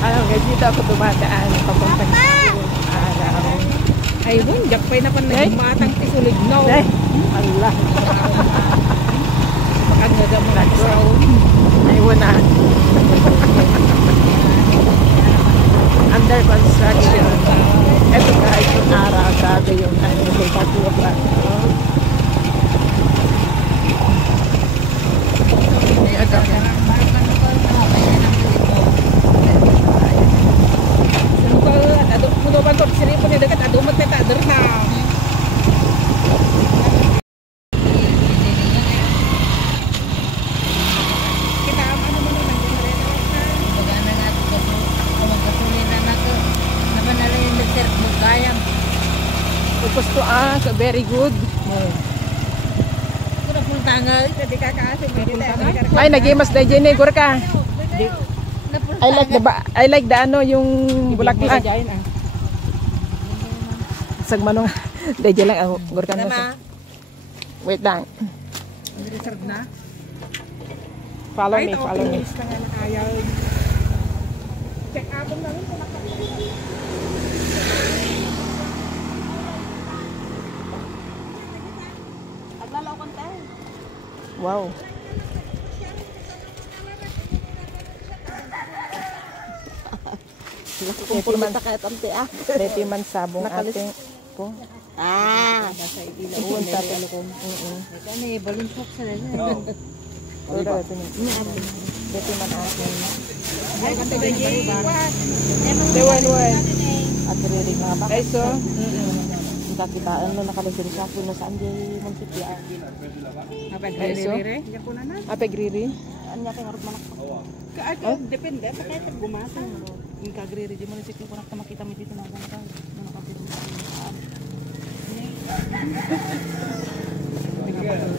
Alam nga, dito ako dumadaan. Papuntang araw. Ay, bunjak pa na nagmatang tisulig no. Ay, Allah. Makagada mo na sa Ayun na. Under construction. Ito guys, yung araw. Grabe yung yung pagkuha. Gusto so very good. Ay, nagimas na dyan eh, gura ka. I like the ano, yung bulaklak. Sag manong, dyan lang, gura ka na. Wait lang. Follow me, follow me. Check out na rin. Wow. Kumpulman na kaya tamti ah. Dito man sabong ating po. Ah. Uwan sa telekom. Ano eh, balloon shop sa nila. Dito man ating. Dewan. At rinig mga baka. Ay so. Kakitaan na nakalisiri siya po na saan di munisipyo. Ay so. Apegriri. Anya kay harap manak. Depende sa kaya gumasa. Yung kagriri di munisipyo ko na makita mo dito na ganito.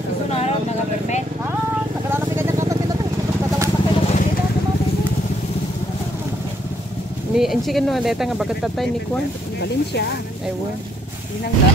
Gusto na araw naka-permit. Ah, naglalapit ka dyan kapatid na to. Patalapak kayo na dito. Ni enchi kano deta nga bagat tatay ni Kwan. Valencia. Aywa. Binangga.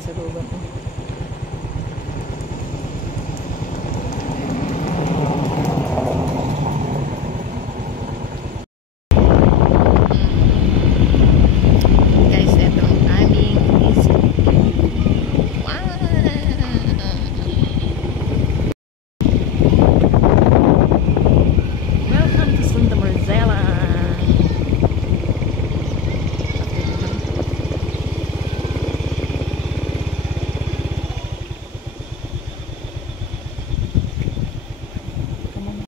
Sa looban.